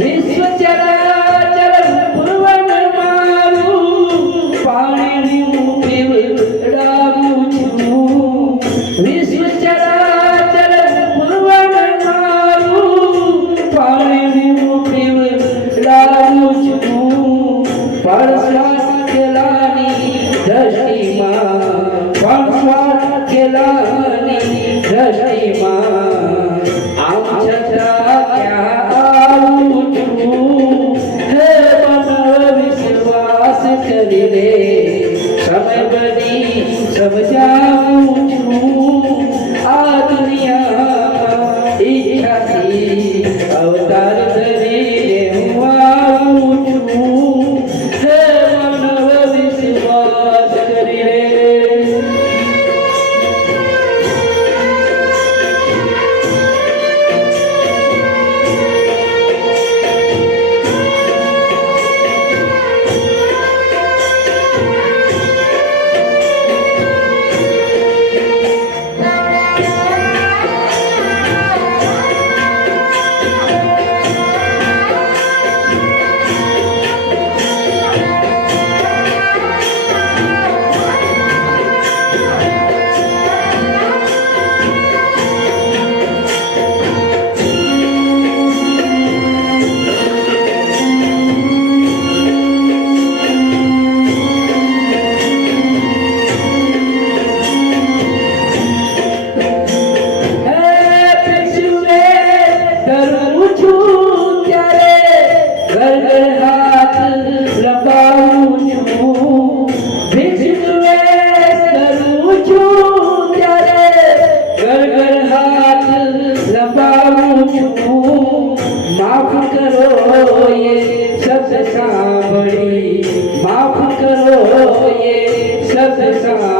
વિશ્વ ચરાચર ભુવન મારું પાણીનું પીવડાવું છું. વિશ્વ ચરાચર ભુવન મારું પાણીનું પીવડાવું છું. પરસ્વાદ ખેલાની દ્રષ્ટિમાં પરસ્વાદ ખેલાની દ્રષ્ટિમાં આમ છતાં ક્યાં આવું છું. હે મન વિશ્વાસ કરી લે સમય બની સમજાવું છું. આ દુનિયામાં ઈચ્છાથી અવતાર ધરીને હું આવું છું. હે મન વિશ્વાસ કરી લે. माफ करो ये शब्द सांभળી माफ करो ये शब्द सांભળી